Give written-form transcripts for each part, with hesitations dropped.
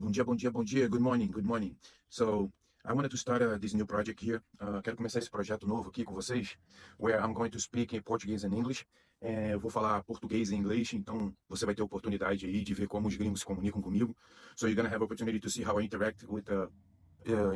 Bom dia, bom dia, bom dia. Good morning, good morning. So, I wanted to start this new project here. Quero começar esse projeto novo aqui com vocês, where I'm going to speak in Portuguese and English. Eu vou falar português e inglês, então você vai ter oportunidade aí de ver como os gringos se comunicam comigo. So, you're gonna have opportunity to see how I interact with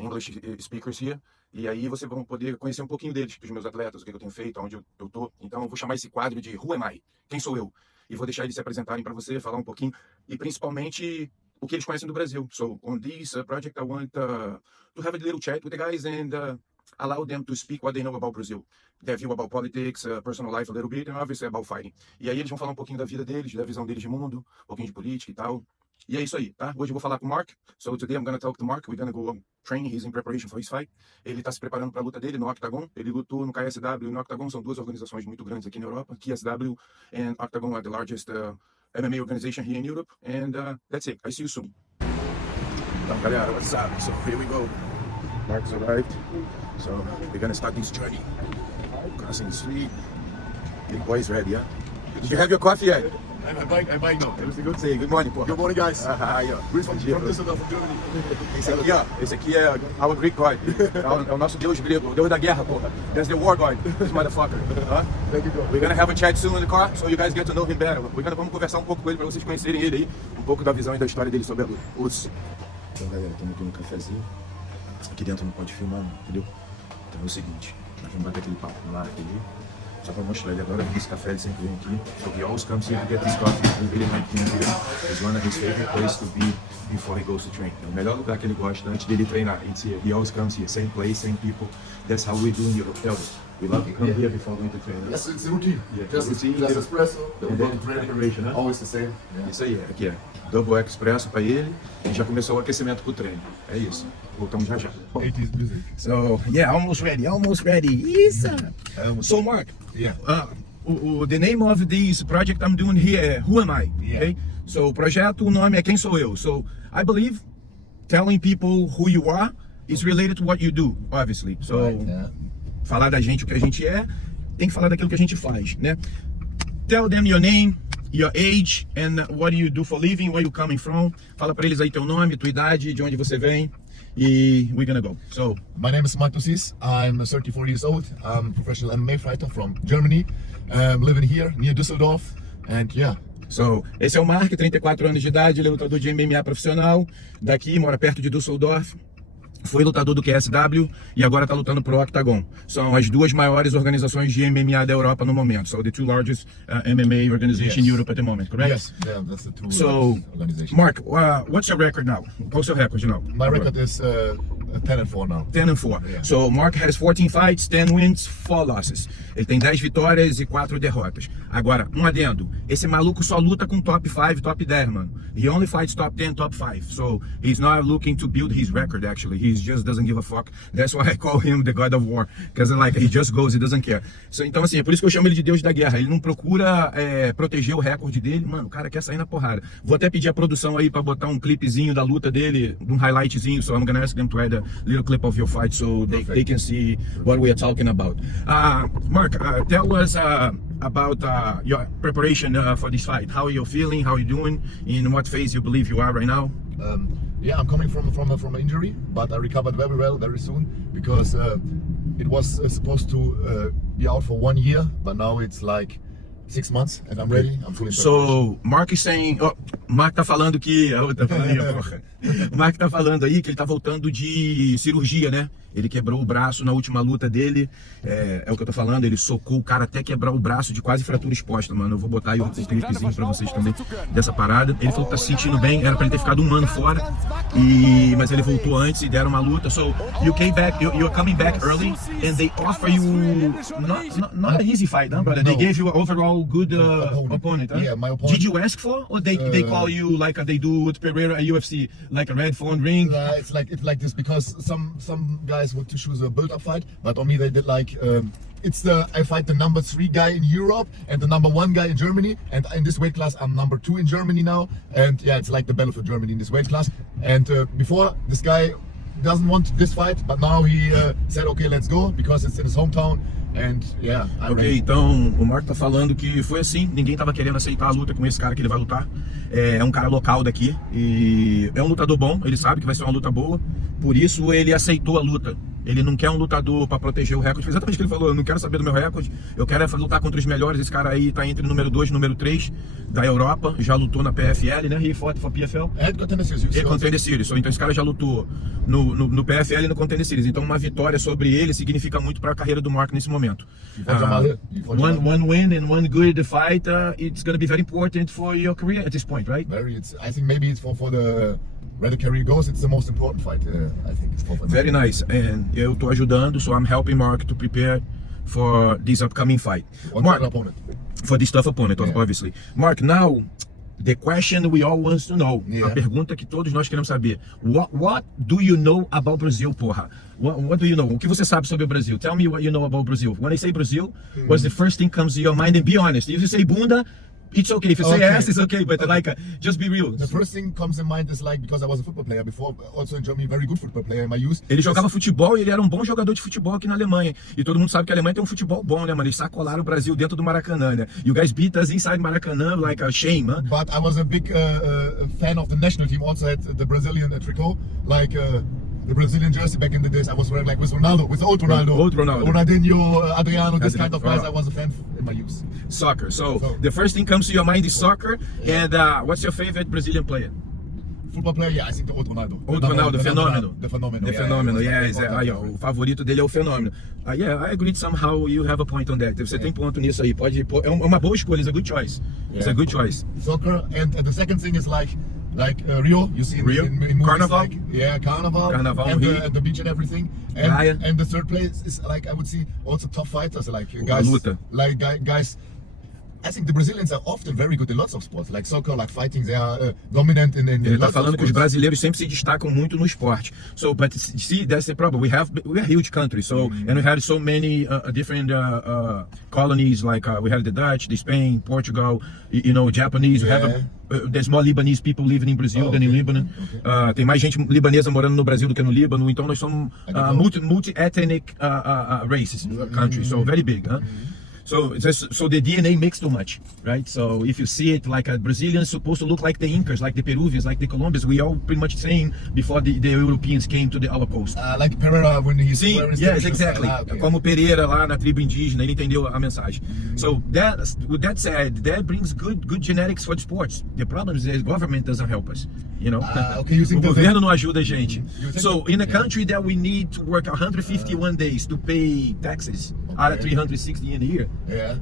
English speakers here. E aí vocês vão poder conhecer um pouquinho deles, dos meus atletas, o que eu tenho feito, onde eu tô. Então, eu vou chamar esse quadro de Who Am I? Quem sou eu? E vou deixar eles se apresentarem para você, falar um pouquinho, e principalmente o que eles conhecem do Brasil. So, on this project, I want to have a little chat with the guys and allow them to speak what they know about Brazil. Their view about politics, personal life a little bit, and obviously about fighting. E aí eles vão falar um pouquinho da vida deles, da visão deles de mundo, um pouquinho de política e tal. E é isso aí, tá? Hoje eu vou falar com o Mark. So today I'm gonna talk to Mark. We're gonna go train. He's in preparation for his fight. Ele tá se preparando para a luta dele no Octagon. Ele lutou no KSW e no Octagon. São duas organizações muito grandes aqui na Europa. KSW and Octagon are the largest MMA organization here in Europe. And that's it. I see you soon. Então, galera, what's up? So here we go. Mark's arrived. So we're gonna start this journey. Crossing the street. Big boy's ready, huh? Did you have your coffee yet? I'm buying now. Everything good? Say good morning, pô. Good morning, guys. Aí, ó. Greetings from Düsseldorf, Germany. Esse aqui é our Greek God. É o nosso Deus grego, o Deus da guerra, porra. That's the war God, this motherfucker. Thank you, bro. We're gonna have a chat soon in the car, so you guys get to know him better. Vamos conversar um pouco com ele pra vocês conhecerem ele aí, um pouco da visão e da história dele sobre a luta. Então, galera, estamos aqui no cafezinho. Aqui dentro não pode filmar, entendeu? Então é o seguinte, nós vamos bater aquele papo no ar aqui. Só pra mostrar, ele adora esse café, ele sempre vem aqui. So he always comes here to get this coffee. He really like him here. It's one of his favorite places to be before he goes to train. É o melhor lugar que ele gosta antes dele treinar. It's here. He always comes here. Same place, same people. That's how we do in Europe. Tell us. We love to come here before going to train. Yes, it's a routine. Yeah, Just routine, espresso, and then preparation, huh? always the same. Yeah. Isso aí, aqui é double expresso para ele e já começou o aquecimento pro treino. É isso. Voltamos já já. 80s music. So, yeah, almost ready. Isso. So, Mark, Yeah. The name of this project I'm doing here é Who Am I? Yeah. Okay? So, o projeto, o nome é Quem Sou Eu? So, I believe telling people who you are is related to what you do, obviously. So, Yeah. falar da gente o que a gente é, tem que falar daquilo que a gente faz, né? Tell them your name, your age, and what do you do for living, where you coming from. Fala pra eles aí teu nome, tua idade, de onde você vem. E we're gonna go. So, My name is Mark Tussis. I'm 34 years old. I'm a professional MMA fighter from Germany. Living here near Düsseldorf. And yeah. so, esse é o Mark, 34 anos de idade, ele é lutador de MMA profissional, daqui, mora perto de Düsseldorf. Foi lutador do QSW e agora está lutando pro Octagon. São as duas maiores organizações de MMA da Europa no momento. So, the two largest MMA organizations in Europe at the moment, correct? Yes, yeah, that's the two So, organizations. Mark, what's your record now? What's your record now? My record is 10-4 now. 10-4. Yeah. So, Mark has 14 fights, 10 wins, 4 losses. Ele tem 10 vitórias e 4 derrotas. Agora, um adendo. Esse maluco só luta com top 5, top 10, mano. He only fights top 10, top 5. So, he's not looking to build his record, actually. He just doesn't give a fuck. That's why I call him the God of War. Because, like, he just goes, he doesn't care. So, então, assim, é por isso que eu chamo ele de Deus da Guerra. Ele não procura proteger o recorde dele. Mano, o cara quer sair na porrada. Vou até pedir a produção aí pra botar um clipezinho da luta dele, um highlightzinho. So, I'm gonna ask them to add a little clip of your fight so they can see what we are talking about. Mark, tell us about your preparation for this fight. How are you feeling? How are you doing? In what phase you believe you are right now? Yeah, I'm coming from an injury, but I recovered very well very soon because it was supposed to be out for 1 year, but now it's like 6 months and I'm ready. I'm fully prepared. So, Mark is saying, Mark tá falando que Mark tá falando aí que ele tá voltando de cirurgia, né? Ele quebrou o braço na última luta dele, é o que eu tô falando, ele socou o cara até quebrar o braço de quase fratura exposta, mano. Eu vou botar aí outro clipezinho pra vocês também dessa parada. Ele falou que tá se sentindo bem, era pra ele ter ficado 1 ano fora, mas ele voltou antes e deram uma luta. So, you came back, you're coming back early, and they offer you not an easy fight, huh, brother? They gave you an overall good opponent, huh? Yeah, my opponent. Did you ask for, or they call you like they do with Pereira at UFC, like a red phone ring? It's like this because some guys want to choose a build-up fight, but on me they did like I fight the number 3 guy in Europe and the number 1 guy in Germany, and in this weight class I'm number 2 in Germany now, and yeah, it's like the battle for Germany in this weight class. And before, this guy doesn't want this fight, but now he said okay, let's go, because it's in his hometown And yeah, Ok, então o Mark tá falando que foi assim, ninguém tava querendo aceitar a luta com esse cara que ele vai lutar. É um cara local daqui e é um lutador bom, ele sabe que vai ser uma luta boa, por isso ele aceitou a luta. Ele não quer um lutador para proteger o recorde, foi exatamente o que ele falou, eu não quero saber do meu recorde, eu quero lutar contra os melhores. Esse cara aí tá entre número 2 e número 3 da Europa, já lutou na PFL, né? He fought for PFL? Contender Series. Contender Series. Então esse cara já lutou no PFL e no Contender Series. Então uma vitória sobre ele significa muito para a carreira do Mark nesse momento. One win and one good fight, it's going to be very important for your career at this point, right? I think maybe it's for the where the career goes, it's the most important fight. I think it's for Very nice. And eu tô ajudando, so I'm helping Mark to prepare for this upcoming fight. Mark, opponent. For this tough opponent, obviously. Mark, now the question we all want to know. A pergunta que todos nós queremos saber. What do you know about Brazil, porra? What do you know? O que você sabe sobre o Brasil? Tell me what you know about Brazil. When I say Brazil, what's the first thing comes to your mind? And be honest. If you say bunda, it's okay. If you say ass, it's okay. But just be real. The first thing comes in mind is because I was a football player before, also in Germany, very good football player in my youth. Ele jogava futebol e ele era um bom jogador de futebol aqui na Alemanha. E todo mundo sabe que a Alemanha tem um futebol bom, né, mano? Eles sacolaram o Brasil dentro do Maracanã, né? You guys beat us inside Maracanã like a shame, huh? But I was a big fan of the national team. Also had the Brazilian tricot, the Brazilian jersey back in the days. I was wearing with Ronaldo, with old Ronaldo. Ronaldinho, Adriano, this kind of guys. I was a fan in my youth. Soccer. So the first thing comes to your mind is soccer. And what's your favorite Brazilian player? Football player, yeah, I think the old Ronaldo. Old Ronaldo, Fenômeno. The Fenômeno. The Fenômeno, aí, ó, o favorito dele é o Fenômeno. Yeah, I agree somehow you have a point on that. Você tem ponto nisso aí. É uma boa escolha, it's a good choice. It's a good choice. Soccer, and the second thing is like Rio, you see Rio? in movies, Carnival? Carnival and the beach and everything. And the third place is I would see also tough fighters guys. Luta. Guys. I think the Brazilians are often very good in lots of sports, like soccer, like fighting. They are dominant in Ele tá falando que os brasileiros sempre se destacam muito no esporte. So, but see, that's the problem. We're a huge country, so and we had so many different colonies. We have the Dutch, the Spain, Portugal, Japanese. We have there's more Lebanese people living in Brazil than in Lebanon. Tem mais gente libanesa morando no Brasil do que no Líbano. Então nós somos multi-ethnic races country, so very big, huh? So the DNA makes too much, right? So if you see it a Brazilian supposed to look like the Incas, like the Peruvians, like the Colombians, we all pretty much same before the Europeans came to our coast. Like Pereira when he's Sim, yes, exactly. Okay. Como Pereira lá na tribo indígena, ele entendeu a mensagem. So with that said, that brings good genetics for the sports. The problem is the government doesn't help us, okay, o governo não ajuda a gente. So in a country that we need to work 151 days to pay taxes out of 360 in a year,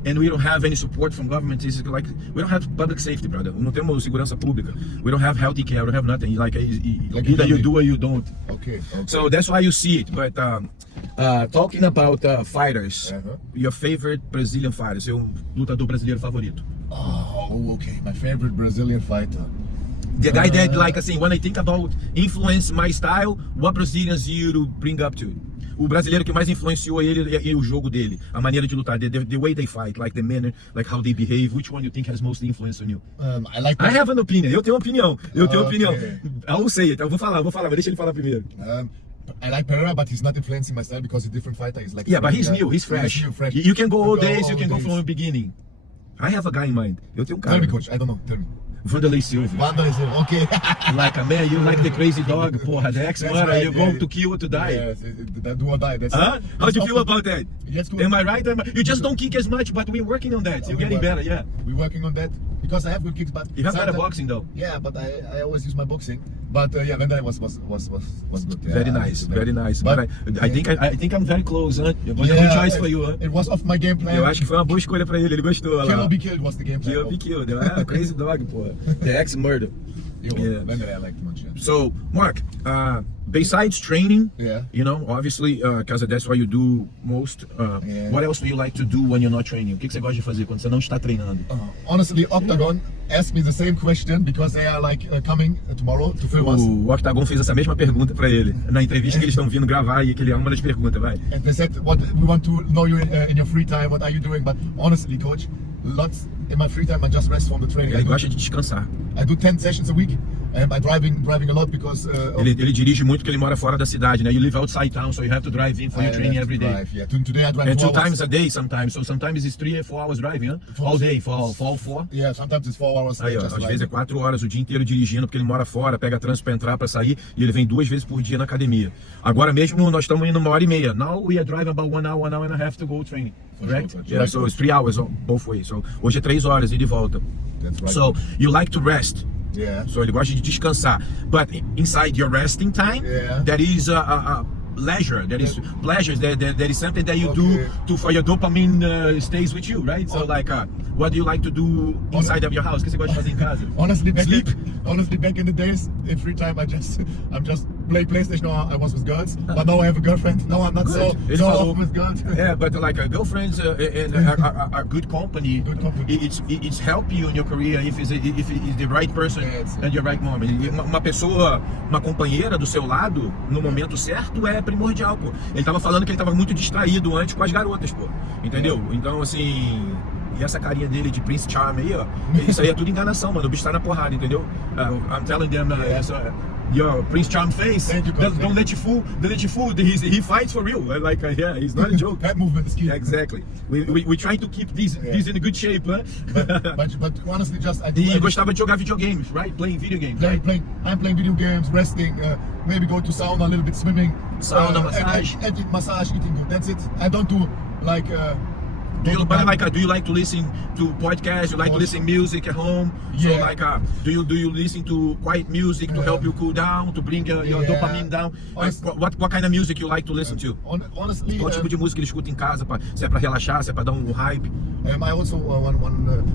and we don't have any support from government, it's we don't have public safety, brother. Não temos segurança pública. We don't have healthy care. We don't have nothing. Either you do or you don't. Okay. So that's why you see it. But talking about fighters, your favorite Brazilian fighter, seu lutador brasileiro favorito? Oh, okay. My favorite Brazilian fighter. The guy that, when I think about influence my style, what Brazilians you bring up to? O brasileiro que mais influenciou ele e o jogo dele, a maneira de lutar, the way they fight, the manner, how they behave. Which one you think has most influence on you? I have an opinion. Eu tenho uma opinião. I will say it. Eu vou falar, mas deixa ele falar primeiro. I like Pereira, but he's not influencing my style because he's a different fighter. He's but he's new. He's fresh. You can go all days. You can go from the beginning. I have a guy in mind. Eu tenho um cara. Tell me, coach. I don't know. Tell me. Vanderlei Silva. Okay. Like a man, you like the crazy dog, porra. The ex-man, right, you go to kill or to die. Yes, that do or die. How do you feel about that? That's good. Am I right? You just don't kick as much, but we're working on that. You're getting better, yeah. We're working on that because I have good kicks, but you have better boxing though. Yeah, but I always use my boxing. But Vanderlei was good. Yeah, very nice. But I think I'm very close, huh? It was a good choice for you, huh? It was off my game plan. Eu acho que foi uma boa escolha pra ele gostou. Kill or be killed was the game plan. Kill or be killed. Crazy dog, porra. The ex-murder. Vanderlei I liked much. Yeah. So, Mark, besides training, obviously, because that's what you do most, what else do you like to do when you're not training? O que você gosta de fazer quando você não está treinando? Honestly, Octagon asked me the same question because they are coming tomorrow to film us. O Octagon fez essa mesma pergunta pra ele na entrevista que eles estão vindo gravar e que ele é uma das perguntas, vai. And they said, we want to know you in your free time. What are you doing? But honestly, coach, lots in my free time I just rest from the training. Ele gosta de descansar. I do 10 sessions a week. and I'm driving a lot because Ele dirige muito porque ele mora fora da cidade, né? You live outside town, so you have to drive in for your training every day. Yeah, today I drive And 2 two hours. times a day sometimes, so sometimes it's 3 or 4 hours driving, huh? All day, for all 4. Yeah, sometimes it's 4 hours. Aí, ó, just às vezes é 4 horas o dia inteiro dirigindo, porque ele mora fora, pega trânsito pra entrar, pra sair, e ele vem 2 vezes por dia na academia. Agora mesmo nós estamos indo 1h30. Now we are driving about 1 hour and a half to go training. Correct? Sure. Yeah, so it's 3 hours both ways. So hoje é 3 horas e de volta. That's right. So you like to rest. Yeah. So ele gosta de descansar. But inside your resting time, Yeah. there is a leisure, there is pleasures, there is something that you do for your dopamine stays with you, right? So like, what do you like to do inside of your house? O que você gosta de fazer em casa? Honestly, Sleep. back in the days, in free time, I'm just play PlayStation. I was with girls, but now I have a girlfriend. Now I'm not so often with girls. Yeah, but like girlfriends and a good company. Good company. It's help you in your career if it's the right person and your right moment. Uma pessoa, uma companheira do seu lado no momento certo é primordial, pô. Ele tava falando que ele tava muito distraído antes com as garotas, pô. Entendeu? Então assim, e essa carinha dele de Prince Charm aí, ó, isso aí é tudo enganação, mano. O bicho tá na porrada, entendeu? I'm telling them, your Prince Charm face. Thank you, Don't let you fool. He fights for real. Like, yeah, he's not a joke. That movement is key. Yeah, exactly. We try to keep these in a good shape, huh? But honestly, just E gostava de jogar videogames, right? Playing video games, right? I'm playing video games, resting, maybe go to sauna a little bit, swimming, Sauna, massage. and massage, eating good. That's it. I don't do like. Do you like to listen to podcasts? You like to listen music at home? So Yeah. like, do you listen to quiet music to help you cool down, to bring your dopamine down? Like, what kind of music you like to listen to? Honestly, Qual tipo de música ele escuta em casa? Se é pra relaxar, se é pra dar um hype? I also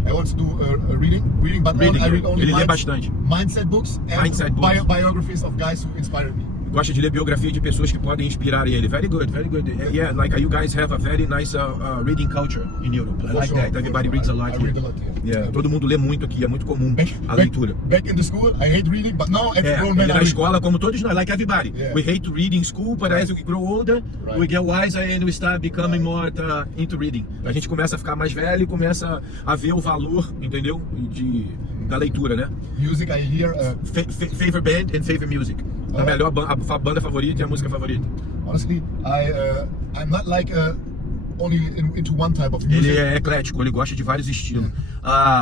I also do reading, but Reading. I read only Ele lê bastante. mindset books and Mindset books. biographies of guys who inspired me. Gosta de ler biografia de pessoas que podem inspirar ele. Very good, very good. Yeah, like you guys have a very nice reading culture in Europe. I like that. Everybody reads a lot I here. read a lot here. Yeah, todo mundo lê muito aqui, é muito comum a leitura. Back in the school, I hate reading, but now as a grown man, Ele I na read. escola, como todos nós, like everybody. Yeah. We hate to read in school, but as we grow older, we get wiser and we start becoming more into reading. A gente começa a ficar mais velho e começa a ver o valor, entendeu? Da leitura, né? Music I hear. Favorite band and favorite music. A melhor a banda favorita e a música favorita. Honestly, I'm not like only into one type of music. Ele é eclético, ele gosta de vários estilos.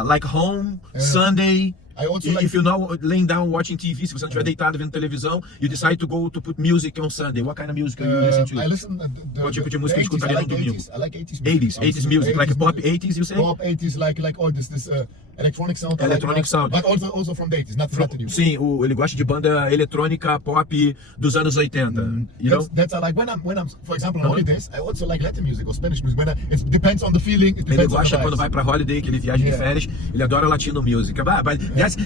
Like home, Sunday. I also like. If you're not laying down watching TV, se você não estiver deitado vendo televisão, you decide to put music on Sunday. What kind of music are you listening to? I listen. Qual tipo de música the eu escutaria 80s, no domingo? I like 80s. 80s music, like pop 80s, you say? Pop 80s, like all this electronic sound. I Electronic like, sound. But also from the 80s, not the new. Sim, ele gosta de banda eletrônica pop dos anos 80. You know? That's like when I'm for example on holidays, I also like Latin music or Spanish music. It depends on the feeling. It Ele depends on gosta the quando vibes. vai pra holiday, que ele viaja de férias, ele adora latino music. But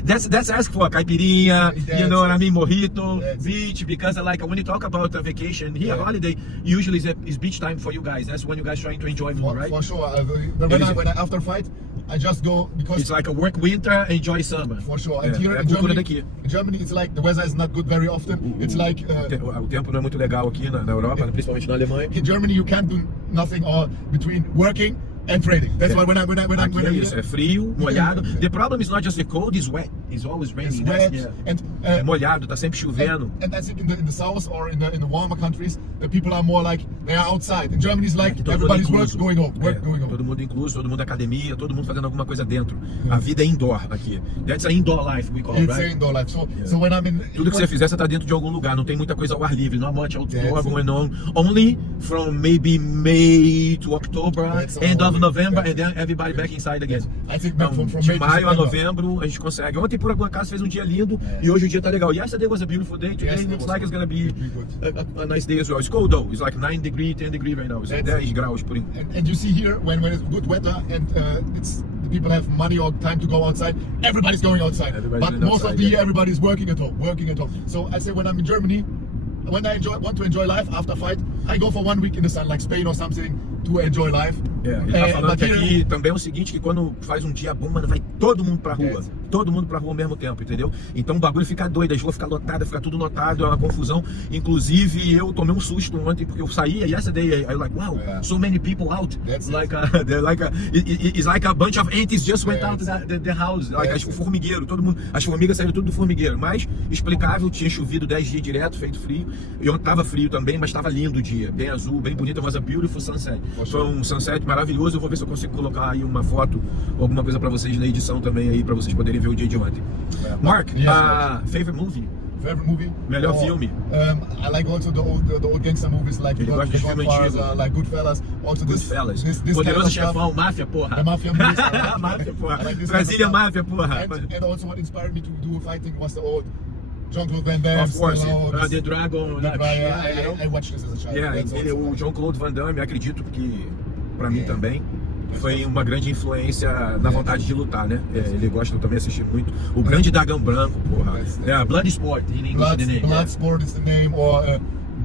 that's ask for caipirinha, you know what I mean, mojito, beach, because like when you talk about a vacation here, holiday, usually is beach time for you guys. That's when you guys trying to enjoy more, right? For sure. When I after fight, I just go because It's like a work winter, enjoy summer. for sure. And É, here é a in cultura Germany, daqui. it's like the weather is not good very often. It's like O tempo não é muito legal aqui na Europa, principalmente na Alemanha. in Germany you can't do nothing or between working and trading. That's why when I'm Aqui é here, isso, é frio, molhado. The problem is not just the cold, it's wet. It's always raining. it's wet and É molhado, tá sempre chovendo. and I think in the south or in the warmer countries, the people are more like they are outside. In Germany, it's like Aqui todo mundo everybody's work incluso. going home, work É, going home. todo mundo incluso, todo mundo academia, todo mundo fazendo alguma coisa dentro. A vida é indoor aqui. That's a indoor life we call, It's right? indoor life. So when I'm in Tudo que você fizer, você tá dentro de algum lugar. Não tem muita coisa ao ar livre. Not much outdoor That's going on. Only from maybe May to October, That's end all. of November, and then everybody back inside again. I think Então, from de May to maio a September. novembro, a gente consegue. Ontem, por algum acaso, fez um dia lindo e hoje o dia tá legal. Yesterday was a beautiful day. Today Yesterday looks was like it's gonna be a nice day as well. It's cold though. It's like 9 degrees, 10 degrees right now. It's 10 graus por enquanto. And you see here when it's good weather and it's the people have money or time to go outside, everybody's going outside. Everybody's but going most outside, of the yeah. year everybody's working at home. So I say when I'm in Germany, when I want to enjoy life after fight, I go for 1 week in the sun, like Spain or something, to enjoy life. Ele tá falando but que here- aqui também é o seguinte, que quando faz um dia bom, mano, vai todo mundo pra rua. todo mundo pra rua ao mesmo tempo, entendeu? Então o bagulho fica doido, as ruas ficam lotadas, fica tudo lotado, é uma confusão. Inclusive eu tomei um susto ontem, porque eu saí, yesterday, I like, wow, so many people out. That's like it's like a bunch of ants just went out the house, like o formigueiro, todo mundo, as formigas saíram tudo do formigueiro, mas explicável, tinha chovido 10 dias direto, feito frio, e ontem tava frio também, mas tava lindo o dia, bem azul, bem bonito, was a beautiful sunset. Foi um sunset maravilhoso, eu vou ver se eu consigo colocar aí uma foto, alguma coisa pra vocês na edição também aí, pra vocês poderem ver o dia de ontem. Mark, favorite movie? Favorite movie? Melhor filme? I like also the old gangster movies like Ele gosta de filme antigo. like Goodfellas. Also Goodfellas. This Poderoso kind of Chefão, Máfia, porra. The Mafia movies. I like Máfia, porra. I like this Brasília, kind of Máfia, porra. and also what inspired me to do fighting was the old Jean-Claude Van Damme. Of course, Stallone, The Dragon. I watched this as a child. That's O also Jean-Claude Van Damme, acredito que pra mim também foi uma grande influência na vontade de lutar, né? Ele gosta, eu também assisti muito. O Grande Dragão Branco, porra. Bloodsport, in English, the name. Bloodsport is the name, or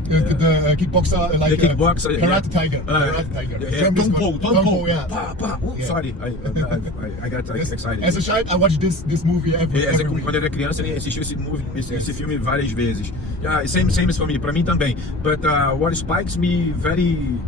the kickboxer, like the kickboxer, Karate Tiger. Karate Tiger. Tom Poe, yeah. Sorry, I got excited. As a child, I watched this movie every week. Quando eu era criança, ele assistiu esse filme várias vezes. Yeah, same as for me, pra mim também. But what spikes me very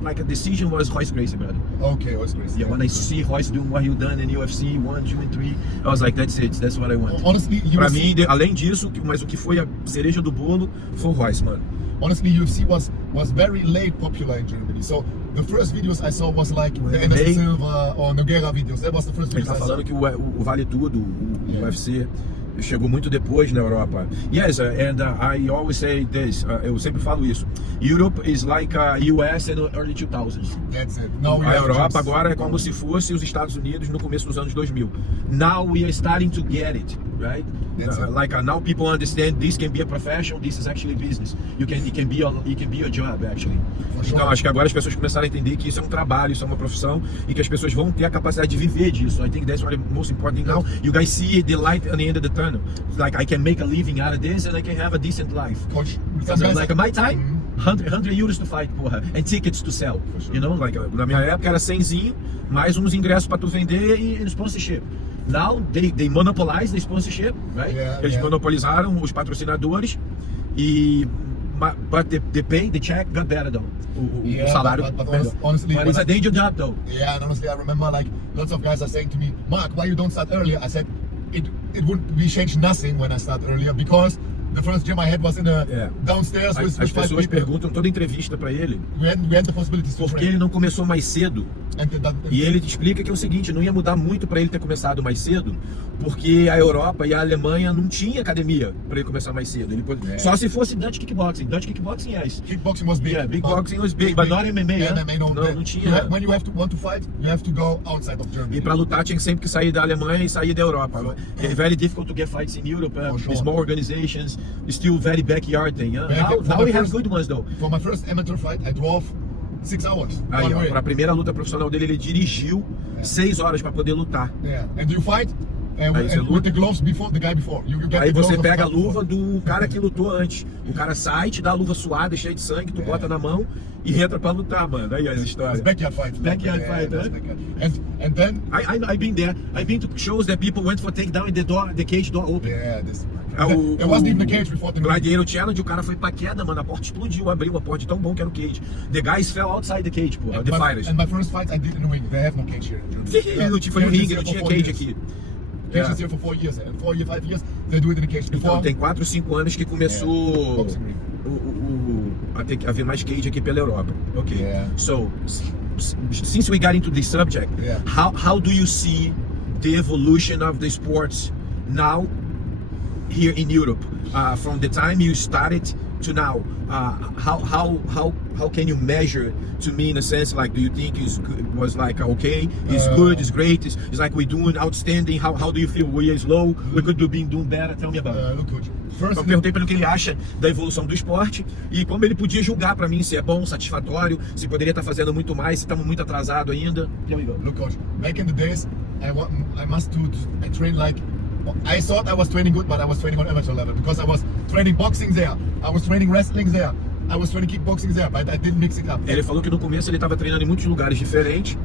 like a decision was Royce Gracie, brother. Okay, Royce Gracie. Yeah, when I see Royce doing what he done in UFC 1, 2 and 3, I was like, that's it, that's what I want. Honestly, pra mim, além disso, mas o que foi a cereja do bolo foi o Royce, mano. Honestly, UFC was very late popular in Germany. So the first videos I saw was like the Anderson Silva or Nogueira videos. That was the first videos I saw. Ele tá falando que o Vale Tudo, o UFC, chegou muito depois na Europa. Yes, and I always say this, eu sempre falo isso. Europe is like US in the early 2000s. That's it. Now a Europa agora é como se fosse os Estados Unidos no começo dos anos 2000. Now we are starting to get it, right? Like now people understand this can be a profession, this is actually business. It can be a job actually. Então acho que agora as pessoas começaram a entender que isso é um trabalho, isso é uma profissão e que as pessoas vão ter a capacidade de viver disso. I think that's what is most important now. You guys see the light at the end of the tunnel. Like I can make a living out of this and I can have a decent life. Coach, like my time, 100 euros to fight, porra, and tickets to sell. You know, like na minha época era 100zinho, mais uns ingressos para tu vender e sponsorship. Now they monopolize the sponsorship, right? Eles monopolizaram os patrocinadores e but the check got better though. O salário. But honestly, but it's a danger job though. Yeah, and honestly, I remember like lots of guys are saying to me, Mark, why you don't start earlier? I said it wouldn't be changed nothing when I start earlier because the first gym I had was in a downstairs with As five pessoas people. perguntam toda entrevista para ele We had the possibilities to porque train. ele não começou mais cedo. E ele te explica que é o seguinte, não ia mudar muito para ele ter começado mais cedo, porque a Europa e a Alemanha não tinha academia para ele começar mais cedo. Ele só se fosse Dutch kickboxing. Dutch kickboxing, yes. Kickboxing was big. Yeah, big boxing was big, but not MMA. MMA Não tinha. When you want to fight, you have to go outside of Germany. E para lutar tinha sempre que sair da Alemanha e sair da Europa. It's very difficult to get fights in Europe. Small organizations, still very backyard thing. Now we have good ones though. For my first amateur fight, I drove 6 hours. Aí, para a primeira luta profissional dele, ele dirigiu 6 horas para poder lutar. And you fight with the gloves before the guy before. You get aí the você gloves pega a luva do cara que lutou antes. O cara sai, te dá a luva suada, cheia de sangue, tu bota na mão e entra para lutar, mano. Aí as histórias. Backyard fight. Backyard fight, And then I've been there. I've been to shows that people went for takedown and the cage door open. There wasn't even a cage before the Gladiator Challenge, o cara foi pra queda, mano, a porta explodiu, abriu a porta de tão bom que era o cage. The guys fell outside the cage, porra, the fighters. And my first fight I did in the ring, they have no cage here. Foi no ringue, não tinha cage aqui. Cage is here for 4 years, and 4 years, 5 years, they do it in the cage. Então tem 4 ou 5 anos que começou a haver mais cage aqui pela Europa. Ok. So, since we got into this subject, how do you see the evolution of the sports now here in Europe, from the time you started to now? How can you measure to me in a sense, like, do you think was like okay, it's good, it's great, it's like we're doing outstanding? How do you feel? We are slow, we could be doing better? Tell me about it. Look, coach. Eu perguntei para ele o que ele acha da evolução do esporte e como ele podia julgar para mim se é bom, satisfatório, se poderia estar fazendo muito mais, se estamos muito atrasado ainda. Look, coach, back in the days, I trained like, I thought I was training good, but I was training on amateur level because I was training boxing there, I was training wrestling there, I was training kickboxing there, but I didn't mix it up. Ele falou que no começo ele estava treinando em muitos lugares diferentes,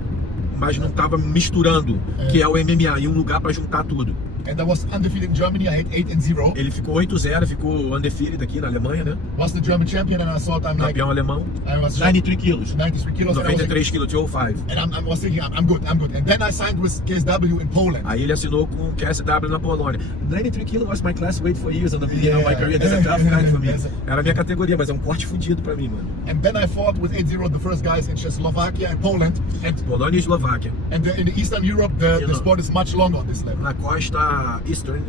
mas não tava misturando, que é o MMA, e um lugar para juntar tudo. And I was undefeated in Germany. I had 8-0. Ele ficou 8-0, ficou undefeated aqui na Alemanha, né? Was the German champion, and I thought I'm like, Campeão alemão. I was 93 quilos. 93 kilos. 93 quilos, 205. And I was thinking, I'm good. And then I signed with KSW in Poland. Aí ele assinou com o KSW na Polônia. 93 kilos was my class weight for years in the beginning of my career. That's a tough guy for me. Era a minha categoria, mas é um corte fudido pra mim, mano. And then I fought with 8-0 the first guys in Czechoslovakia and Poland. And Polônia e Eslováquia. in the Eastern Europe, the sport is much longer on this level. Na costa Eastern,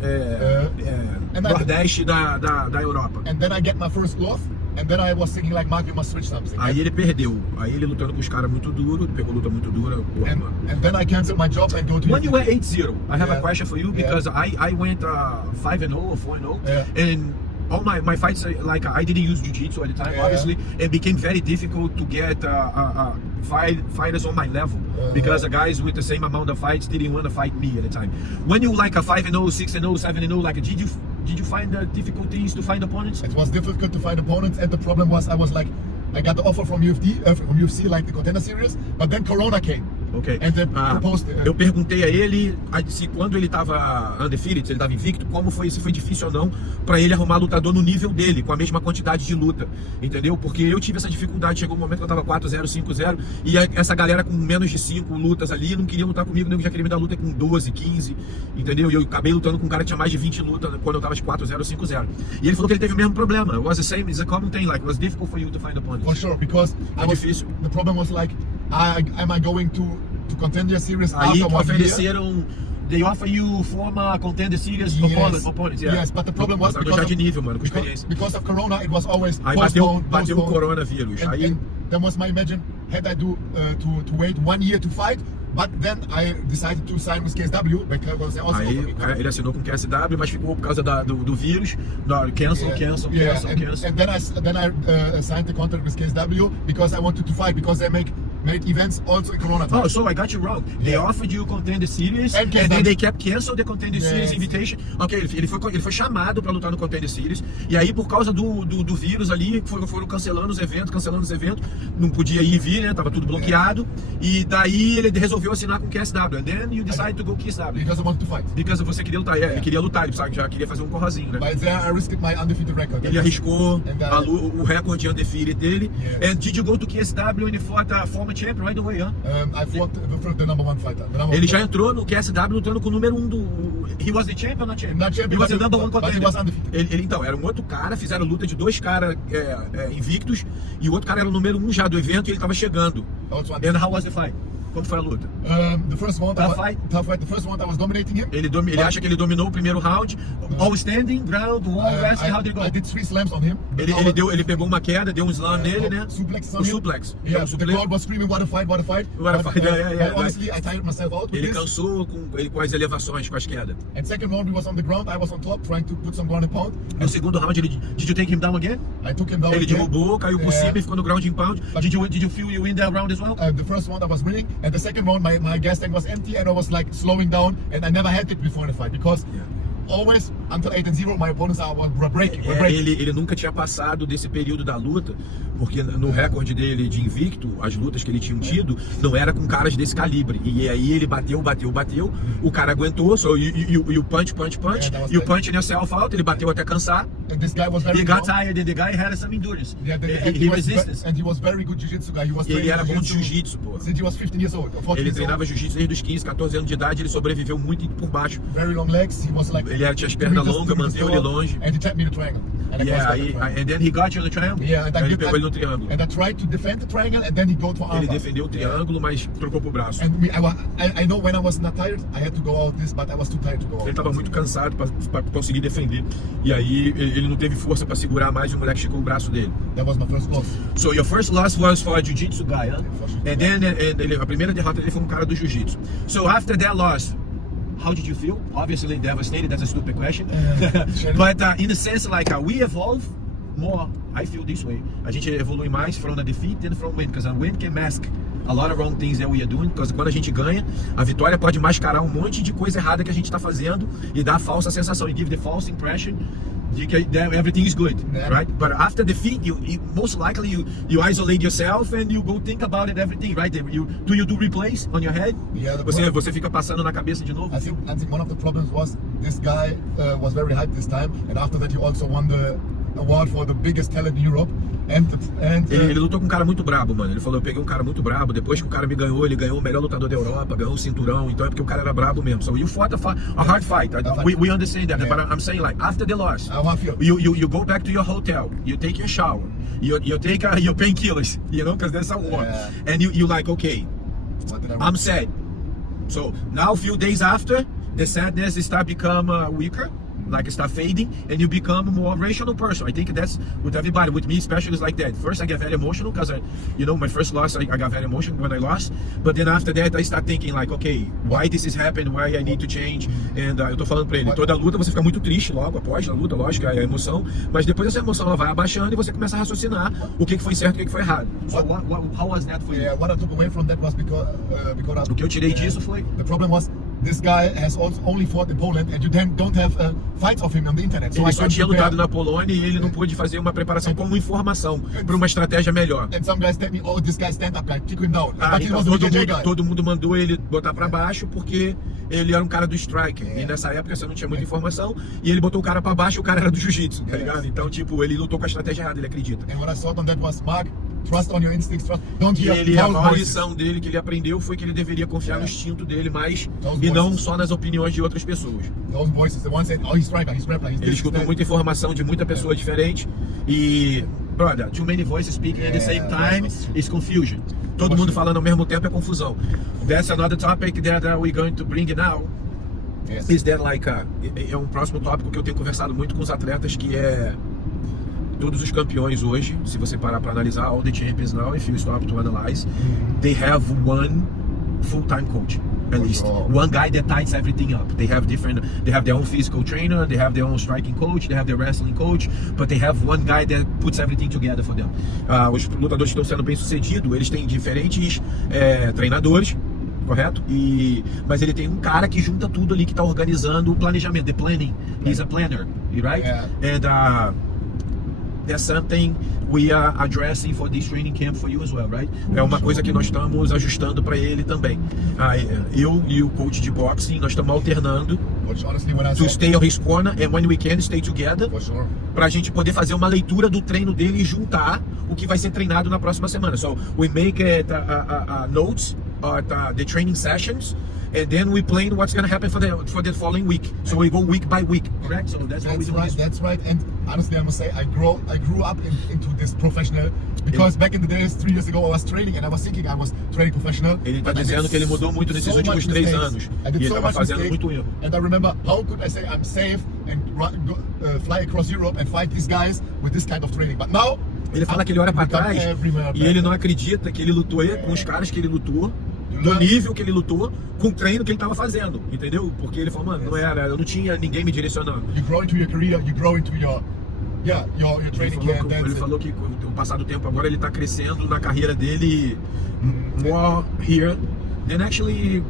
Nordeste da Europa. And then I get my first glove. And then I was thinking like, Mark, you must switch something. Aí ele perdeu. Aí ele lutando com os caras muito duro, pegou luta muito dura. And then I cancel my job and go to. When you were 8-0, I have a question for you because I went 5-0 or 4-0, and all my fights, like I didn't use jiu-jitsu at the time, obviously. It became very difficult to get fighters on my level because the guys with the same amount of fights didn't want to fight me at the time. When you like a 5-0, 6-0, 7-0, like did you find difficulties to find opponents? It was difficult to find opponents, and the problem was I got the offer from UFC, like the Contender Series, but then Corona came. Ok. And they proposed, eu perguntei a ele se quando ele estava undefeated, se ele estava invicto, se foi difícil ou não para ele arrumar lutador no nível dele, com a mesma quantidade de luta, entendeu? Porque eu tive essa dificuldade, chegou um momento que eu tava 4-0, 5-0, e essa galera com menos de 5 lutas ali não queria lutar comigo, eu já queria me dar luta com 12, 15, entendeu? E eu acabei lutando com um cara que tinha mais de 20 lutas quando eu tava de 4-0, 5-0. E ele falou que ele teve o mesmo problema. It was the same, it's a common thing, like it was difficult for you to find opponents. For sure, because difícil. The problem was like, am I going to Contender Series Aí after 1 ofereceram, they offer you former Contender Series opponents, yeah. Yes, but the problem was já de nível, mano, com experiência. Because of Corona, it was always aí bateu o coronavírus. And then was my imagine, had I to wait 1 year to fight, but then I decided to sign with KSW because they also aí ele assinou com KSW, mas ficou por causa do vírus, cancel. And then I signed the contract with KSW because I wanted to fight, because they made events also in Corona time. Oh, so I got you wrong. They offered you Contender Series and then they kept cancel the Contender Series invitation. Ok, ele foi chamado para lutar no Contender Series, e aí por causa do vírus ali foram cancelando os eventos, não podia ir e vir, né? Tava tudo bloqueado, e daí ele resolveu assinar com o KSW. And then you decided to go KSW. Because I wanted to fight. Because você queria lutar, ele queria lutar, ele já queria fazer um corrazinho, né? But there I risked my undefeated record. Ele arriscou o recorde undefeated dele. And did you go to KSW and you fought a former champion right away, huh? I fought the number 1 fighter. Ele já entrou no KSW lutando com o número 1 do... He was the champion or not champion? Not champion, he was the number 1 contender. But he was undefeated. Ele então, era um outro cara, fizeram luta de 2 caras invictos, e o outro cara era o número 1 já do evento, e ele tava chegando. And how was the fight? Como foi a luta? The first one, tough fight. The first one I was dominating him. Ele acha que ele dominou o primeiro round. All standing, ground, wall, wrestling, how did it go? I did 3 slams on him. Ele pegou uma queda, deu um slam nele, né? Suplex on him. Suplex. Yeah, the crowd was screaming, what a fight. Honestly, I tired myself out with Ele cansou com as elevações, com as quedas. And second round, he was on the ground, I was on top, trying to put some ground and pound. No segundo round, did you take him down again? I took him down Ele again. derrubou, caiu por cima e ficou no ground and pound. Did you feel you win that round as well? The first round I was winning, and the second round my gas tank was empty, and I was like slowing down, and I never had it before in a fight, because always until 8-0 my opponents were breaking. Ele nunca tinha passado desse período da luta, porque no recorde dele de invicto, as lutas que ele tinha tido não era com caras desse calibre, e aí ele bateu, o cara aguentou, e o punch, e o punch nessa self-out, ele bateu até cansar. And this guy was very he got tired, and the guy had some endurance. He resisted. And he was very good jiu-jitsu guy. Ele era bom de jiu-jitsu, pô. Since he was 15 years old. Ele treinava jiu-jitsu desde os 15, 14 anos de idade, ele sobreviveu muito por baixo. Very long legs, he was like... Ele tinha as pernas longas, manteve ele longe. And he tapped me in the triangle. And then he got you in the triangle? Ele pegou ele no triângulo. And I tried to defend the triangle, and then he go to armbar. Ele defendeu o triângulo, mas trocou pro braço. And I know when I was not tired, I had to go out this, but I was too tired to go out. Ele estava muito cansado para conseguir defender. E aí ele não teve força para segurar mais, e o moleque esticou o braço dele. That was my first loss. So your first loss was for a jiu-jitsu guy, huh? And then a primeira derrota dele foi um cara do jiu-jitsu. So after that loss, how did you feel? Obviously devastated. That's a stupid question. But in a sense, like we evolve more, I feel this way. A gente evolui mais from the defeat than from win, because a win can mask a lot of wrong things that we are doing, because quando a gente ganha, a vitória pode mascarar um monte de coisa errada que a gente está fazendo e dar a falsa sensação, e give the false impression that everything is good, right? But after defeat, you most likely you isolate yourself and you go think about it, everything, right? You do replays on your head? Yeah, Você fica passando na cabeça de novo? I think one of the problems was this guy was very hyped this time, and after that he also won the award for the biggest talent in Europe. Ele lutou com um cara muito brabo, mano. Ele falou, eu peguei um cara muito brabo. Depois que o cara me ganhou, ele ganhou o melhor lutador da Europa, ganhou o cinturão. Então é porque o cara era brabo mesmo. So you fought a hard fight. We understand that, but I'm saying, like, after the loss, you go back to your hotel, you take your shower, you take your painkillers, you know, because that's a war. And you like, okay, I'm sad. So now a few days after, the sadness start become weaker, like start fading, and you become a more rational person. I think that's with everybody, with me especially, is like that. First I get very emotional because my first loss, I got very emotional when I lost, but then after that I start thinking like, okay, why this is happening, why I need to change. And eu tô falando pra ele, toda luta você fica muito triste logo após a luta, lógico, é a emoção, mas depois essa emoção ela vai abaixando e você começa a raciocinar o que foi certo e o que foi errado. So how was that for you? Yeah, what I took away from that was because o que eu tirei disso foi, the problem was this guy has only fought in Poland, and you then don't have fights of him on the internet. So ele só tinha lutado na Polônia e ele não pôde fazer uma preparação como informação para uma estratégia melhor. And some guys tell me, oh, this guy stand up guy, kick him down. Então todo mundo mandou ele botar para baixo porque ele era um cara do striker. E nessa época você não tinha muita informação e ele botou o cara para baixo e o cara era do jiu-jitsu, tá ligado? Então, tipo, ele lutou com a estratégia errada, ele acredita. And what I thought on that was, Mark, trust on your instincts, don't hear a maior lição dele que ele aprendeu foi que ele deveria confiar no instinto dele mais e não só nas opiniões de outras pessoas. Those voices, the one said, oh, he's striker, he's grappler, ele escutou muita informação de muita pessoa diferente e, brother, too many voices speaking at the same time is confusion. Todo mundo falando ao mesmo tempo é confusão. That's another topic that we're going to bring now. Is that like é um próximo tópico que eu tenho conversado muito com os atletas, que é todos os campeões hoje, se você parar para analisar, all the champions now, if you stop to analyze, they have one full-time coach, at least. One guy that ties everything up. They have their own physical trainer, they have their own striking coach, they have their wrestling coach, but they have one guy that puts everything together for them. Os lutadores que estão sendo bem sucedidos, eles têm diferentes treinadores, correto? Mas ele tem um cara que junta tudo ali, que está organizando o planejamento, the planning. He's a planner, right? And that's something we are addressing for this training camp for you as well, right? É uma coisa que nós estamos ajustando para ele também. Eu e o coach de boxing, nós estamos alternando to stay on his corner and when we can stay together, para a gente poder fazer uma leitura do treino dele e juntar o que vai ser treinado na próxima semana. So we make notes at the training sessions, and then we plan what's going to happen for the following week. So we go week by week, correct? So that's right. That's right. And honestly, I must say, I grew up into this professional, because back in the days, 3 years ago, I was training and I was thinking I was training professional. Ele está dizendo que ele mudou muito nesses últimos 3 anos. E ele estava fazendo muito erro. And I remember, how could I say I'm safe and fly across Europe and fight these guys with this kind of training? But now ele fala que ele olha para trás e ele não acredita que ele lutou com os caras que ele lutou, do nível que ele lutou, com o treino que ele estava fazendo, entendeu? Porque ele falou, mano, eu não tinha ninguém me direcionando. You grow into your career, you grow into your training camp. Ele falou que com o passar do tempo agora ele está crescendo na carreira dele more here than actually.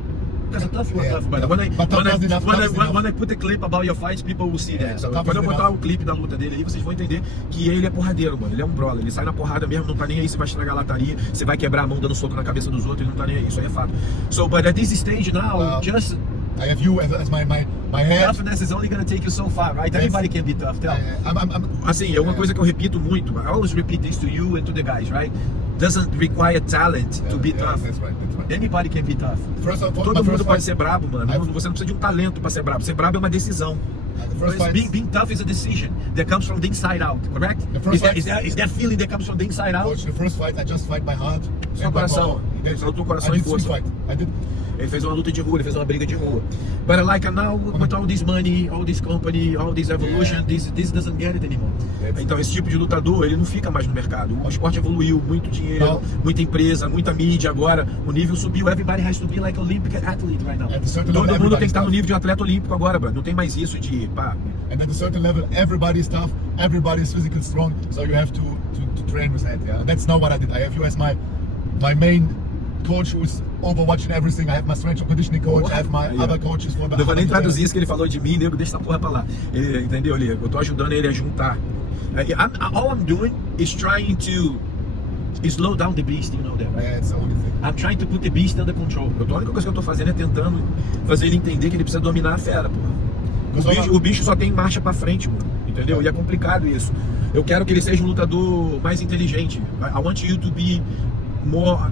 That's a tough one, but when I put the clip about your fights, people will see that. So, quando eu botar o clipe da luta dele aí, vocês vão entender que ele é porradeiro, mano. Ele é um brawler, ele sai na porrada mesmo, não tá nem aí se vai estragar a lataria, se vai quebrar a mão dando soco na cabeça dos outros, ele não tá nem aí, isso aí é fato. So, but at this stage now, just I have you as my head. Toughness is only gonna take you so far, right? Everybody can be tough, tell. Assim, é uma coisa que eu repito muito. I always repeat this to you and to the guys, right? Doesn't require talent to be tough. That's right. Anybody can be tough. Todo mundo pode ser brabo, mano. Você não precisa de um talento para ser brabo. Ser brabo é uma decisão. Being tough is a decision that comes from the inside out, correct? Is that feeling that comes from the inside out? Coach, the first fight I just fight by heart. Seu coração. Ele faltou coração e força. Ele fez uma luta de rua, ele fez uma briga de rua. But like now, with all this money, all this company, all this evolution, this doesn't get it anymore. Então esse tipo de lutador, ele não fica mais no mercado. O esporte evoluiu, muito dinheiro, muita empresa, muita mídia agora. O nível subiu. Everybody has to be like Olympic athlete right now. Todo mundo tem que estar no nível de um atleta olímpico agora, bro. Não tem mais isso de, pá, And at a certain level, everybody's tough, everybody's physically strong, so you have to train with that. Yeah, that's not what I did. I have you as my main coach who's overwatching everything. I have my strength and conditioning coach, I have my other coaches for the... Não vou nem traduzir isso que ele falou de mim, nego, deixa essa porra pra lá. Ele, entendeu? Eu tô ajudando ele a juntar. All I'm doing is trying to slow down the beast, you know that, right? Yeah, it's the only thing. I'm trying to put the beast under control. A única coisa que eu tô fazendo é tentando fazer ele entender que ele precisa dominar a fera, porra. O bicho só tem marcha pra frente, mano. Entendeu? E é complicado isso. Eu quero que ele seja um lutador mais inteligente. I want you to be more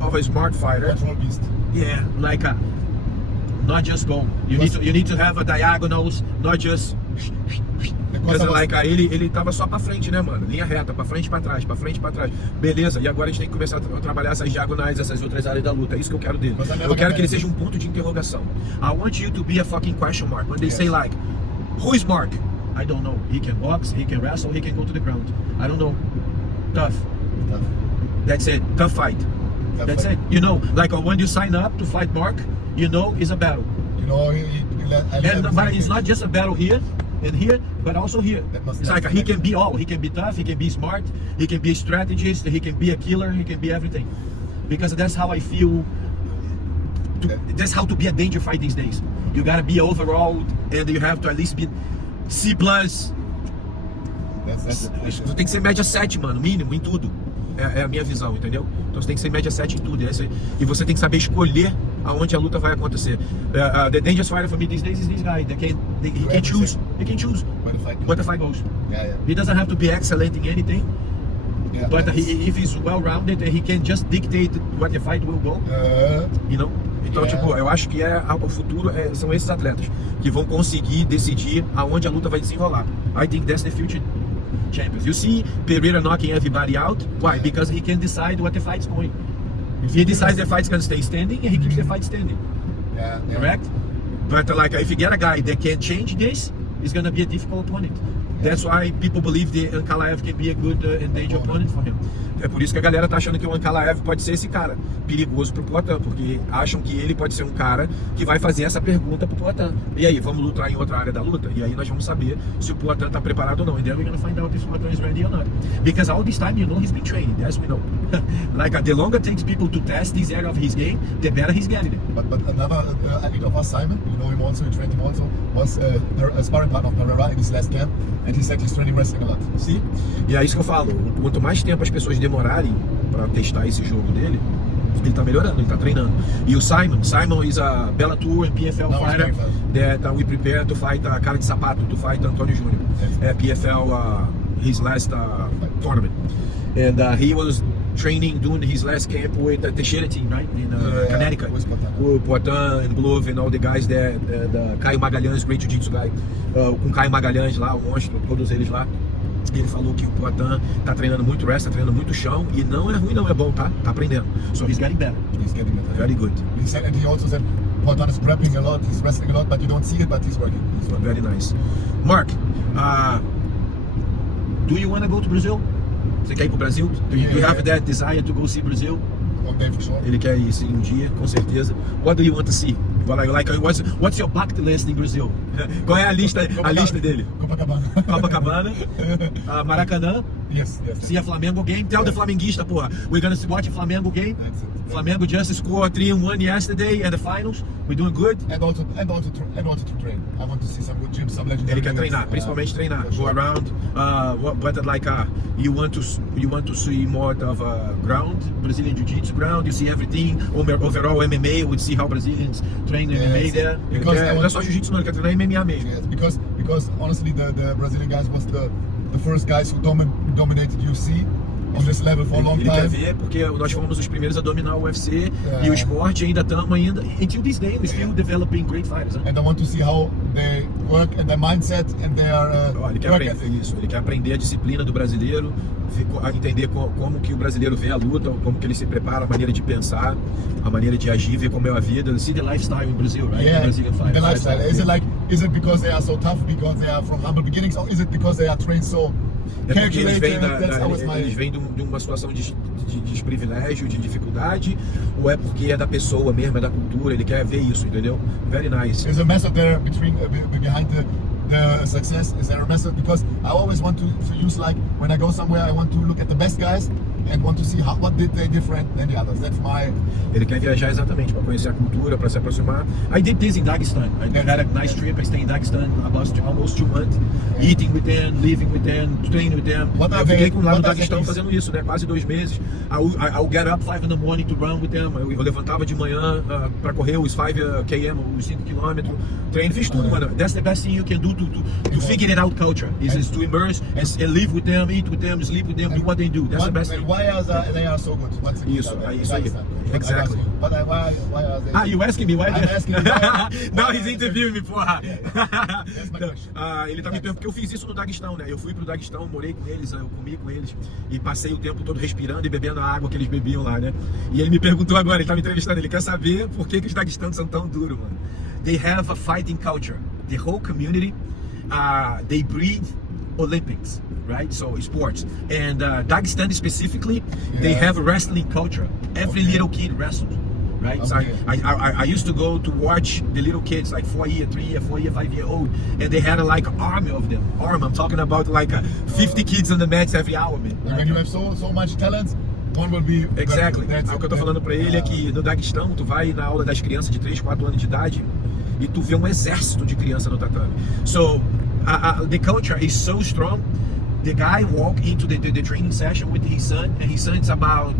of a smart fighter. Control beast. Yeah, like not just go. You need to have a diagonals, not just. Because like ele tava só pra frente, né, mano? Linha reta, pra frente, pra trás, pra frente, pra trás. Beleza, e agora a gente tem que começar a trabalhar essas diagonais, essas outras áreas da luta. É isso que eu quero dele. Eu quero que ele seja um ponto de interrogação. I want you to be a fucking question mark. When they say like, who is Mark? I don't know. He can box, he can wrestle, he can go to the ground. I don't know. Tough. That's it. Tough fight. That's it. You know, like when you sign up to fight Mark, you know it's a battle. You know, but it's not just a battle here and here, but also here. It's like he can be all. He can be tough, he can be smart, he can be a strategist, he can be a killer, he can be everything. Because that's how I feel. That's how to be a danger fight these days. You gotta be overall, and you have to at least be C+. Tu tem que ser média 7, mano, mínimo, em tudo. É a minha visão, entendeu? Então você tem que ser média 7 em tudo. E você tem que saber escolher aonde a luta vai acontecer. The dangerous fighter for me these days is this guy. He can choose. He can choose where the fight goes. Yeah. He doesn't have to be excellent in anything. Yeah, but if he's well-rounded, he can just dictate what the fight will go. You know? Então, tipo, eu acho que o futuro são esses atletas que vão conseguir decidir aonde a luta vai desenrolar. I think that's the future champions. You see Pereira knocking everybody out. Why? Because he can decide what the fight's going. If he decides the fight's gonna stay standing, he keeps the fight standing. Yeah. Correct? But like, if you get a guy that can change this, it's gonna be a difficult opponent. That's why people believe the Ankalaev can be a good and dangerous opponent for him. É por isso que a galera tá achando que o Ankalaev pode ser esse cara perigoso pro Poatan, porque acham que ele pode ser um cara que vai fazer essa pergunta pro Poatan. E aí, vamos lutar em outra área da luta? E aí nós vamos saber se o Poatan tá preparado ou não. And then we're gonna find out if o Poatan is ready or not. Because all this time, you know, he's been training, as we know. Like, the longer it takes people to test this area of his game, the better he's getting it. But another athlete of us, Simon, you know him also, you trained him also, was a sparring partner of Pereira in his last camp, and he said he's training wrestling a lot. Sim. E é isso que eu falo. Quanto mais tempo as pessoas demorarem para testar esse jogo dele, ele tá melhorando, ele tá treinando. E o Simon is a Bellator and PFL fighter that we prepare to fight a cara de sapato, to fight Antônio Júnior. PFL his last tournament. And he was training, doing his last camp with the Teixeira team, right? In Connecticut. O Poatan and Blue and all the guys there, the Caio Magalhães, great jiu-jitsu guy. Com Caio Magalhães lá, o monstro, todos eles lá. Ele falou que o Poatan tá treinando muito wrestling, tá treinando muito chão, e não é ruim, não, é bom, tá? Tá aprendendo. So he's getting better. He's getting better. Very good. He said, and he also said, Poatan is prepping a lot, he's wrestling a lot, but you don't see it, but he's working. Very nice. Mark, do you want to go to Brazil? Você quer ir pro Brasil? Do you have that desire to go see Brazil? One day for sure. Ele quer ir sim um dia, com certeza. What do you want to see? What's your bucket list in Brazil? Qual é a lista dele? Copacabana, Maracanã. Yes. See a Flamengo game. Tell the Flamenguista, porra. We're gonna watch a Flamengo game. Flamengo just scored 3-1 yesterday at the finals. We're doing good. And also to train. I want to see some good gyms, some legendary. Ele quer treinar, principalmente treinar. Go around. But like you want to see more of ground, Brazilian Jiu-Jitsu ground. You see everything. Overall MMA. We see how Brazilians train MMA there. Não é só Jiu-Jitsu, não. Ele quer treinar MMA mesmo. Yes, because honestly, the Brazilian guys was the first guys who dominated UFC on this level for a long time. Ele quer ver porque nós fomos os primeiros a dominar o UFC e o esporte ainda estamos until this day we're still developing great fighters. And I want to see how they work and their mindset and their ele quer aprender isso. Ele quer aprender a disciplina do brasileiro, entender como que o brasileiro vê a luta, como que ele se prepara, a maneira de pensar, a maneira de agir, ver como é a vida. See the lifestyle in Brazil, right? Yeah, the Brazilian fighters. The lifestyle. Is it because they are so tough because they are from humble beginnings, or is it because they are trained so? É porque eles vêm de uma situação de desprivilégio, de dificuldade, ou é porque é da pessoa mesmo, é da cultura, ele quer ver isso, entendeu? Very nice. There's a method there behind the success? Is there a method? Because I always want to use, like, when I go somewhere, I want to look at the best guys and want to see what did they different than the others. That's my... Ele quer viajar exatamente para conhecer a cultura, para se aproximar. I did this in Dagestan. I had a nice trip. I stayed in Dagestan almost 2 months, eating with them, living with them, training with them. Eu fiquei lá no Daguestão fazendo isso, né? Quase 2 meses. I'll get up 5 in the morning to run with them. Eu levantava de manhã para correr os 5 km, os 5 km. Treino, fiz tudo, mano. That's the best thing you can do to figure it out culture. Is to immerse and live with them, eat with them, sleep with them, do what they do. That's the best thing. Why are they so good? What's the Isso aí. Exactly. But why are they? You asking me why? I'm asking you why. Now he's interviewing me, porra. That's my question. Ele tá me perguntando, porque eu fiz isso no Daguestão, né? Eu fui pro Daguestão, morei com eles, eu comi com eles e passei o tempo todo respirando e bebendo a água que eles bebiam lá, né? E ele me perguntou agora, ele tá me entrevistando, ele quer saber por que os daguestanos são tão duros, mano. They have a fighting culture. The whole community, they breed Olympics, right? So sports. And Dagestan specifically, they have a wrestling culture. Every little kid wrestles, right? Okay. So I used to go to watch the little kids, like 4 year, 3 year, 4 year, 5 year old, and they had like an army of them. I'm talking about like 50 kids on the mats every hour, man. And when you have so much talent, one will be... Exactly. O que eu tô falando pra ele é que no Daguestão, tu vai na aula das crianças de 3, 4 anos de idade e tu vê um exército de criança no tatame. So, the culture is so strong. The guy walked into the training session with his son, and his son is about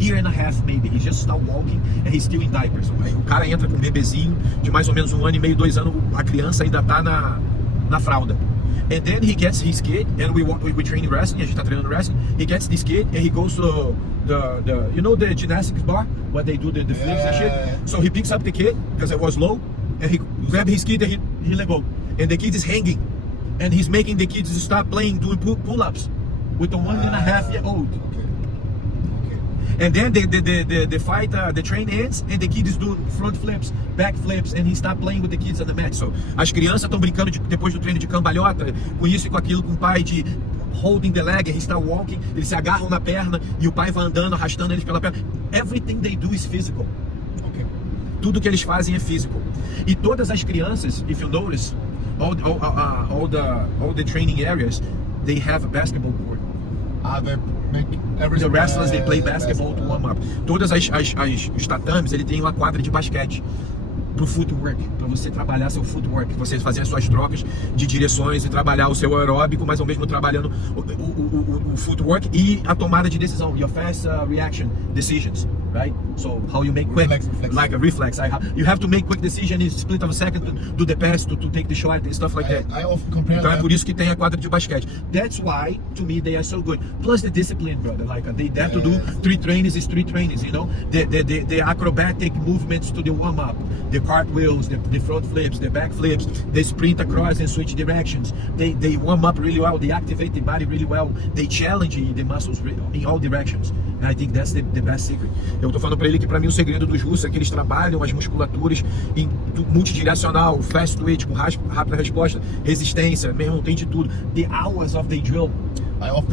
year and a half maybe. He just started walking and he's still in diapers. O cara entra com um bebezinho de mais ou menos 1 ano e meio, 2 anos, a criança ainda tá na fralda. And then he gets his kid, and we train wrestling, a gente tá treinando wrestling. He gets this kid and he goes to the you know the gymnastics bar, where they do the flips and shit. So he picks up the kid, because it was low, and he grabs his kid and he let go. And the kid is hanging. And he's making the kids stop playing, doing pull-ups with the 1.5-year-old. And then the fight, the train ends, and the kid is doing front flips, back flips, and he stopped playing with the kids on the mat. So, as crianças estão brincando depois do treino de cambalhota, com isso e com aquilo, com o pai de holding the leg, he start walking, eles se agarram na perna, e o pai vai andando, arrastando eles pela perna. Everything they do is physical. Tudo que eles fazem é físico. E todas as crianças, if you notice, all the training areas, they have a basketball court. The wrestlers, they play basketball to warm up. Todas os tatames, ele tem uma quadra de basquete pro footwork, para você trabalhar seu footwork, você fazer as suas trocas de direções e trabalhar o seu aeróbico, mas ao mesmo trabalhando o footwork e a tomada de decisão, your fast reaction decisions, right? So how you make quick, reflex. Like a reflex. You have to make quick decision in split of a second to do the pass, to take the shot and stuff like that. I often compare então é por isso que tem a quadra de basquete. That's why, to me, they are so good. Plus the discipline, brother. Like they have to do 3 trainings, you know. The acrobatic movements to the warm up, the cartwheels, the front flips, the back flips, they sprint across and switch directions. They warm up really well. They activate the body really well. They challenge the muscles in all directions. And I think that's the best secret. Eu tô falando pra ele que pra mim o segredo dos russos é que eles trabalham as musculaturas em multidirecional, fast twitch, com rápida resposta, resistência, mesmo tem de tudo. The hours of the drill.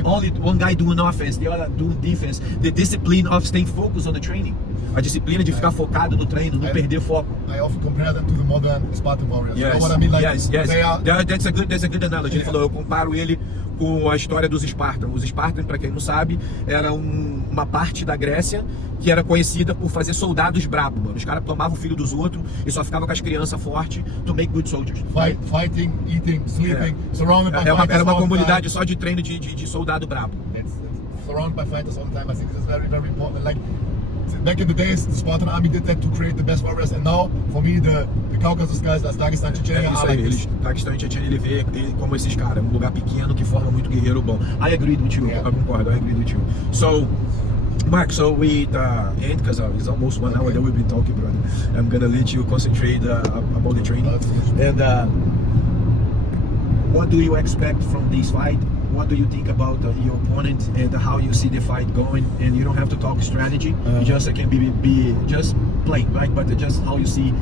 Only one guy doing offense, the other doing defense. The discipline of staying focused on the training. A disciplina de ficar focado no treino, não perder foco. I often compare them to the modern Spartan warriors. Yes, you know what I mean? Like, yes. That's a good analogy. Yeah. Ele falou, eu comparo ele com a história dos Espartanos. Os Espartanos, para quem não sabe, era uma parte da Grécia que era conhecida por fazer soldados brabos, mano. Os caras tomavam o filho dos outros e só ficavam com as crianças fortes to make good soldiers. Fighting, eating, sleeping, surrounded by fighters. Era uma comunidade só de treino de soldado brabo. Surrounded by fighters all the time. I think this is very, very important. Like, back in the days, the Spartan army did that to create the best warriors, and now, for me, the Caucasus guys, as Dagestan, Chechnya, isso aí, eles, Dagestan e Chechnya, ele vê como esses caras, um lugar pequeno que forma muito guerreiro bom. I agree with you, eu concordo, I agree with you. So, Mark, so we end, because it's almost 1 hour that we've been talking, brother. I'm gonna let you concentrate about the training. And what do you expect from this fight? What do you think about your opponent and how you see the fight going? And you don't have to talk strategy. You just can be just playing, right? But just how you see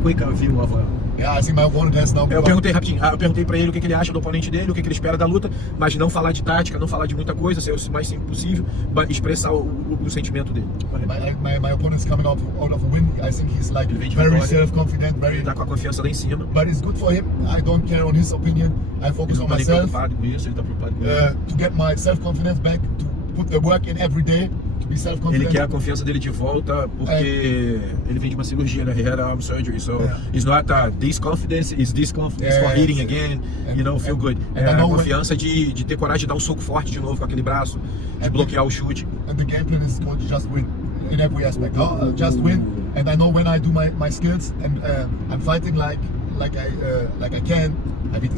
quick view of Yeah, I think my opponent has now. Eu perguntei rapidinho, eu perguntei pra ele o que ele acha do oponente dele, o que ele espera da luta, mas não falar de tática, não falar de muita coisa, ser o mais simples possível, expressar o sentimento dele. My opponent's coming out of a win. I think he's like very self-confident, very. Ele tá com a confiança lá em cima. But it's good for him. I don't care on his opinion. I focus on myself. Ele tá preocupado com isso, ele tá preocupado com isso. To get my self-confidence back, to put the work in every day, to be self-confident. Ele quer a confiança dele de volta porque ele vem de uma cirurgia, né? He had arm surgery, so it's not this confidence, it's this confidence for hitting again, you know, feel good. É a confiança de ter coragem de dar um soco forte de novo com aquele braço, de bloquear o chute. And the game plan is going to just win in every aspect. Just win. And I know when I do my skills and I'm fighting like I can.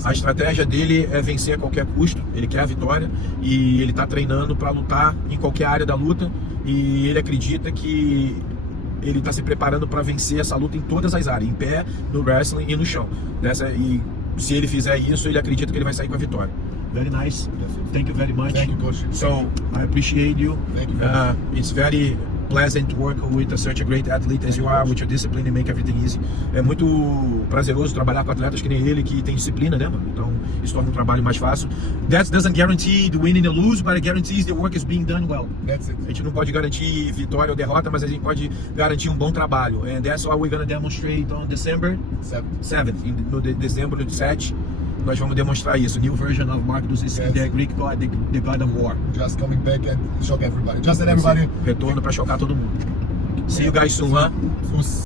A estratégia dele é vencer a qualquer custo. Ele quer a vitória e ele está treinando para lutar em qualquer área da luta. E ele acredita que ele está se preparando para vencer essa luta em todas as áreas, em pé, no wrestling e no chão. E se ele fizer isso, ele acredita que ele vai sair com a vitória. Very nice. Thank you very much. Thank you, coach. So I appreciate you. Thank you. It's very pleasant to work with such a great athlete as you are, with your discipline and make everything easy. É muito prazeroso trabalhar com atletas que nem ele, que tem disciplina, né, mano? Então, isso torna um trabalho mais fácil. That doesn't guarantee the winning or lose, but it guarantees the work is being done well. That's it. A gente não pode garantir vitória ou derrota, mas a gente pode garantir um bom trabalho. And that's what we're going to demonstrate on December 7th. No dezembro de 7, nós vamos demonstrar isso. New version of Mark dos the Greek God, the God of War. Just coming back and shock everybody. Just let everybody. Retorno para chocar todo mundo. See you guys soon, huh?